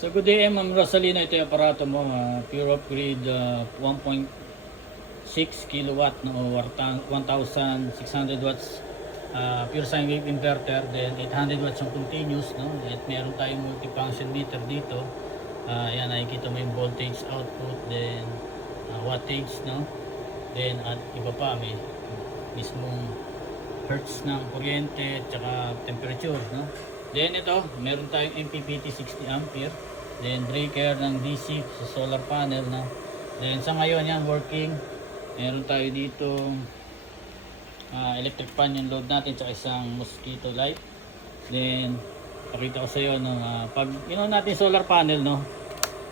So good day, Ma'am Rosalina. Ito yung aparato mo, pure upgrade 1.6 kilowatt no, or 1,600 watts pure sine wave inverter, then 800 watts yung continuous, no? At meron tayong multifunction meter dito. Yan, nakikita mo yung voltage output, then wattage, no? Then at iba pa, may mismong hertz ng kuryente at saka temperature, no? Then ito, meron tayong MPPT 60 ampere. Then breaker ng DC sa solar panel, no? Then sa ngayon yan working. Meron tayo dito electric fan yung load natin, tsaka isang mosquito light. Then pakita ko sa iyo, no, pag natin solar panel, no,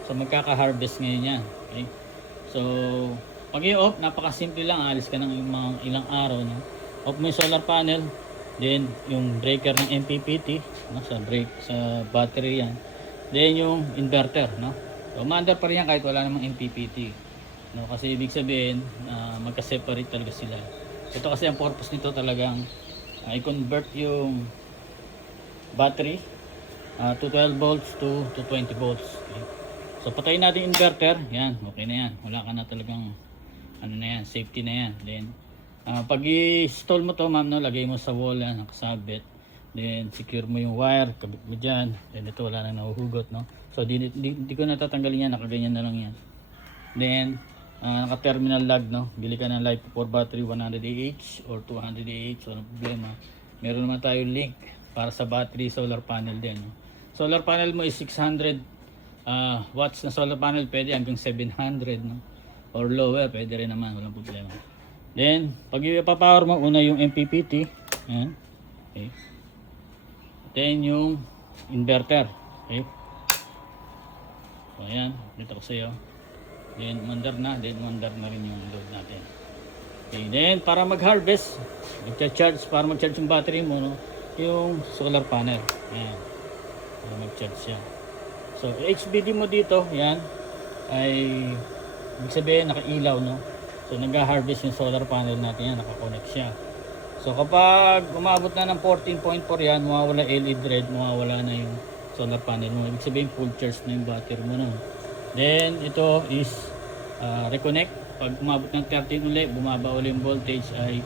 so magkaka-harvest ngayon yan. Okay, so pag i-off, napakasimple lang. Alis ka ng mga ilang araw, no? Off mo yung solar panel, then yung breaker ng MPPT, no, sa battery yan. Then yung inverter, no? So umaandar pa rin yan kahit wala namang MPPT, no? Kasi ibig sabihin magka-separate talaga sila. Ito kasi ang purpose nito talagang i-convert yung battery to 12 volts to 20 volts. Okay? So patayin natin yung inverter. Yan, okay na yan. Wala ka na talagang ano na yan, safety na yan. Then pag i-install mo to, ma'am, no, lagay mo sa wall yan, nakasabit. Then secure mo yung wire, kabit mo dyan. Then ito wala nang nahuhugot, no? So di ko natatanggalin yan, nakaganyan na lang yan. Then naka-terminal lag, no? Bili ka ng life for battery 100Ah or 200Ah, walang problema. Meron naman tayo link para sa battery solar panel din, no? Solar panel mo is 600 watts na solar panel, pwede hanggang 700, no? Or lower, pwede rin naman, walang problema. Then pag ipapower mo, una yung MPPT, ayan. Okay. Then yung inverter, okay? So ayan, dito ko sa iyo. Then mandar na rin yung load natin. Okay, then para mag-harvest, mag-charge yung battery mo, no, yung solar panel. Ayan. Para mag-charge siya. So HBD mo dito, yan ay ibig sabihin nakailaw, no? So nag-harvest yung solar panel natin, yan, naka-connect siya. So kapag umabot na ng 14.4 yan, mawawala LED red, mawawala na yung solar panel mo. Ibig sabihin full charge na yung battery mo, no? Then ito is reconnect. Pag umabot ng 13 ulit, bumaba ulit yung voltage, ay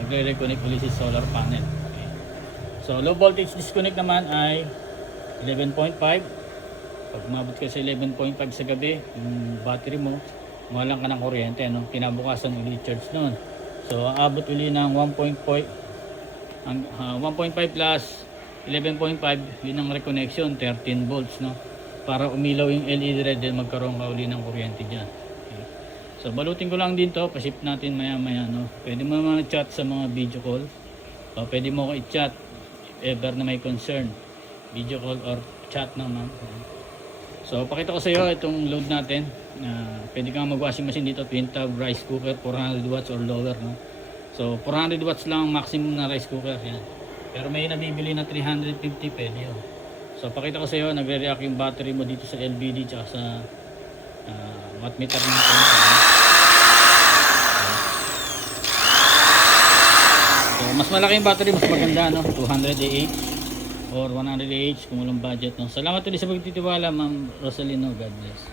magre-reconnect ulit si solar panel. Okay. So low voltage disconnect naman ay 11.5. Pag umabot ka sa 11.5 sa gabi, yung battery mo, mawalan ka ng kuryente, no? Kinabukasan ulit charge nun. So aabot uli ng 1.5 plus 11.5, yun ang reconnection, 13 volts, no? Para umilaw yung LED red, then magkaroon ka uli ng kuryente dyan. Okay. So balutin ko lang din to, pasip natin maya maya, no? Pwede mo naman chat sa mga video call, o pwede mo ko i-chat if ever na may concern, video call or chat naman. So pakita ko sa iyo itong load natin. Pwede kang mag-washing machine dito, twin tub rice cooker, 400 watts or lower, no? So 400 watts lang maximum na rice cooker yan. Pero may nabibili na 350, pwede yun. So pakita ko sa iyo, nagre-react yung battery mo dito sa LVD tsaka sa wattmeter natin. So mas malaki yung battery, mas maganda, no? 200Ah or 100Ah kung walang budget, no? Salamat ulit sa pagtitiwala, Ma'am Rosalino. God bless.